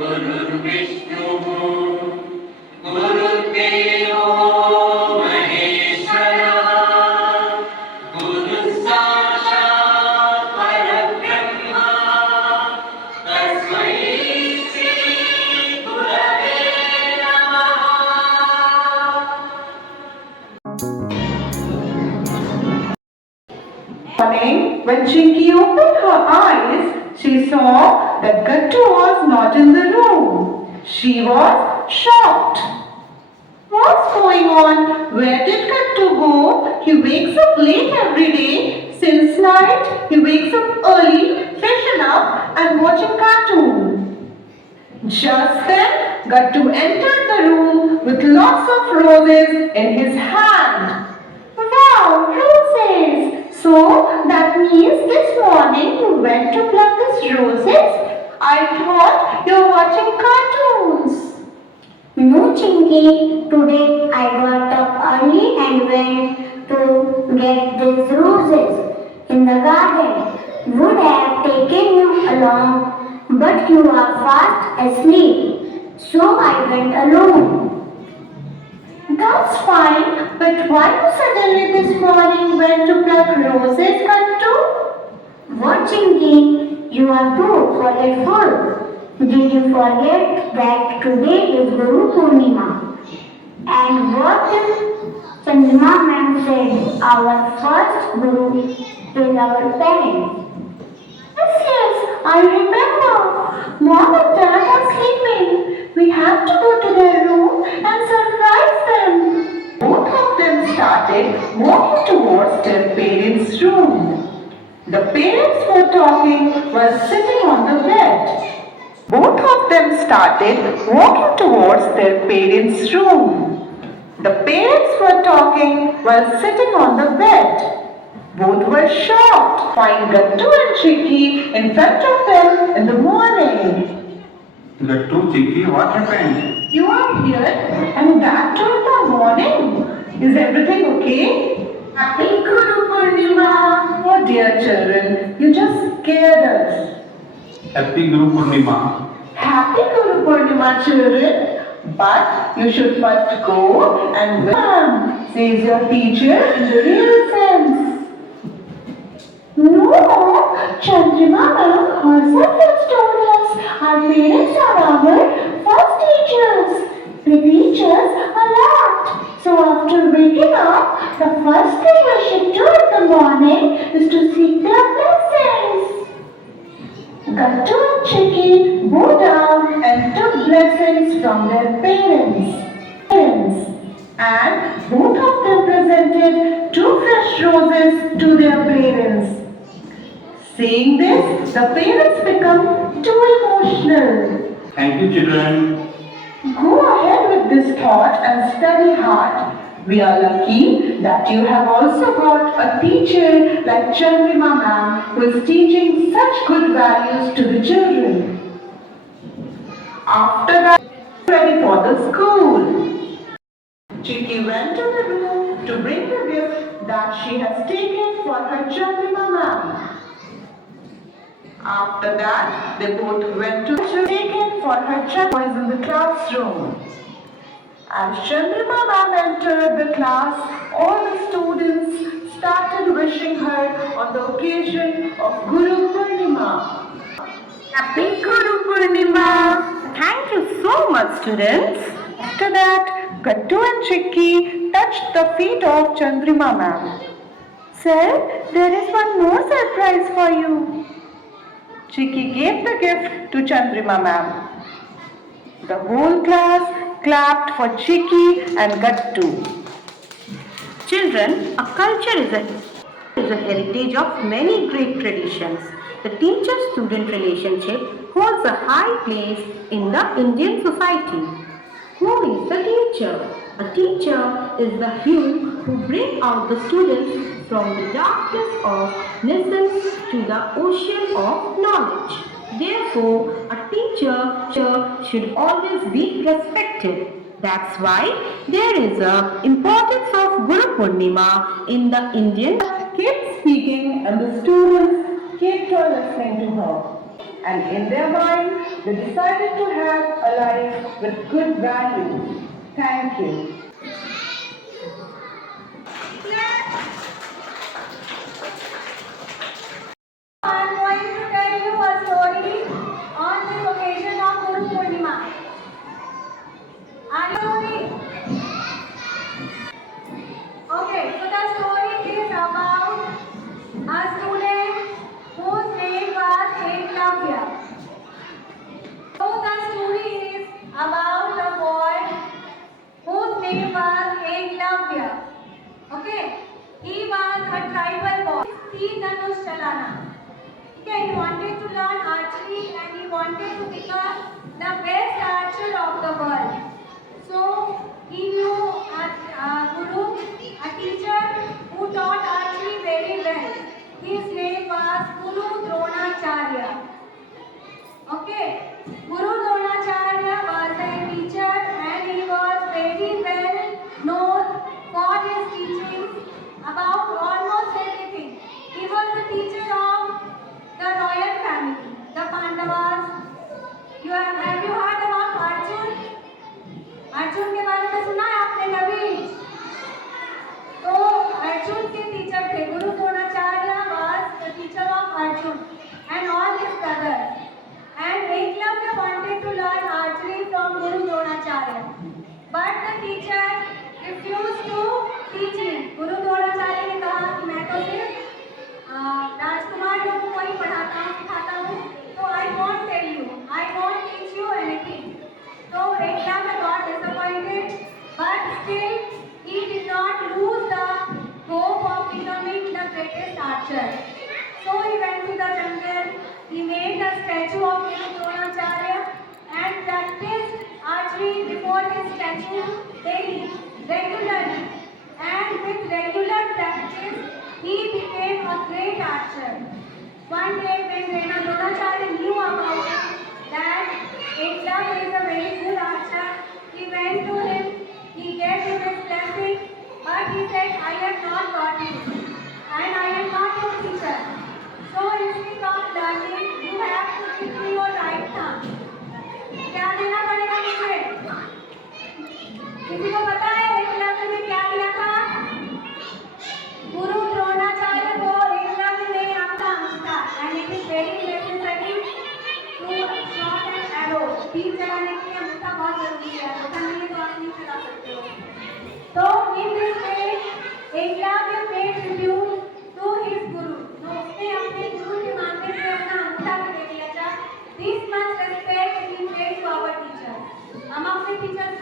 गुरुर्विष्णुः गुरुर्देवो महेश्वरः गुरुः साक्षात् परब्रह्म तस्मै श्री गुरवे नमः. When Chinky opened her eyes, she saw that Gattu was not in the room. She was shocked. What's going on? Where did Gattu go? He wakes up late every day. Since night, he wakes up early, freshen up and watching cartoon. Just then, Gattu entered the room with lots of roses in his hand. Wow, roses! So, that means this morning you went to pluck these roses? I thought you were watching cartoons. No, Chinky. Today I got up early and went to get these roses in the garden. Would have taken you along, but you are fast asleep. So I went alone. That's fine, but why you suddenly this morning went to pluck roses, Gattu? What, Chinky? You are too forgetful. Did you forget that today is Guru Purnima? And what Chandrima ma'am said, our first Guru is our parents. Yes, I remember. Mom and Dad are sleeping. We have to go to their room and surprise them. Both of them started walking towards their parents' room. The parents were talking while sitting on the bed. Both of them started walking towards their parents' room. The parents were talking while sitting on the bed. Both were shocked to find Gattu and Chiki in front of them in the morning. Gattu, Chiki, what happened? You are here and that too in the morning. Is everything okay? Happy Guru Purnima. Oh dear children, you just scared us. Happy Guru Purnima. Happy Guru Purnima children. But you should first go and welcome, says your teacher in the real sense. No, Chandrima ma'am herself has told us our parents are our first teachers. They teach us a lot. So after waking up, the first thing we should do in the morning is to seek their blessings. Gattu and Chiki bowed down and took blessings from their parents. And both of them presented 2 fresh roses to their parents. Seeing this, the parents become too emotional. Thank you, children. Go ahead with this thought and study hard. We are lucky that you have also got a teacher like Chandrima ma'am who is teaching such good values to the children. After that, ready for the school. Chiki went to the room to bring the gift that she has taken for her Chandrima ma'am. After that, they both went to taken for her boys in the classroom. As Chandrima ma'am entered the class, all the students started wishing her on the occasion of Guru Purnima. Happy Guru Purnima. Thank you so much, students. After that, Gattu and Chiki touched the feet of Chandrima ma'am. Sir, there is one more surprise for you. Chiki gave the gift to Chandrima ma'am. The whole class clapped for Chiki and Gattu. Children, a culture is a heritage of many great traditions. The teacher-student relationship holds a high place in the Indian society. Who is the teacher? A teacher is the hue who brings out the students from the darkness of innocence to the ocean of knowledge. Therefore, a teacher should always be respected. That's why there is a importance of Guru Purnima in the Indian. Kept speaking and the students kept on listening to her. And in their mind, they decided to have a life with good values. Thank you. I'm going to tell you a story on this occasion of Guru Purnima. Are you ready? Okay, so the story is about a student whose name was Eklavya. So the story is about a boy whose name was Eklavya. Okay, he was a tribal boy. He Dhanush Chalana. Okay, he wanted to learn archery and he wanted to become the best archer of the world. So he knew a guru, a teacher who taught archery very well. His name was Guru Dronacharya. Okay, Guru Dronacharya was a teacher and he was very well known for his teachings about almost everything. He was the teacher of the royal family, the Pandavas. Have you heard about Arjun? Arjun के बारे में सुना है आपने कभी? तो अर्जुन के teacher थे गुरु Dronacharya was the teacher of Arjun and all his brothers. And Eklavya wanted to learn archery from Guru Dronacharya, but the teacher refused to teach him. Guru Dronacharya ने कहा कि मैं तो सिर्फ राजकुमार लोगों को ही पढ़ाता हूँ सिखाता हूँ, तो I won't tell you, I won't teach you anything. So Eklavya got disappointed, but still he did not lose the hope of becoming the greatest archer. So he went to the jungle, he made a statue of Guru Dronacharya and practiced archery before his statue daily, regularly. And with regular practice, he became a great archer. One day when Dronacharya knew about that Eklavya is a very good archer, he went to him, he gave him his blessing, but he said, I have not got you and I am not your teacher. So instead of learning, you have to give me your right thumb. क्या देना पड़ेगा मुझे? किसी को पता है एकलव्य ने क्या दिया था? गुरु द्रोणाचार्य को एकलव्य ने अपना अंगूठा and it is very necessary to shot an arrow. तीर चलाने के लिए अंगूठा बहुत जरूरी है. अंगूठा नहीं तो आप नहीं चला सकते हो. So in this way, Eklavya paid tribute to his guru. तो उसने अपने गुरु के मानने पे अपना अंगूठा भी दे दिया था. This much respect we pay to our teachers. हम अपने टीचर्स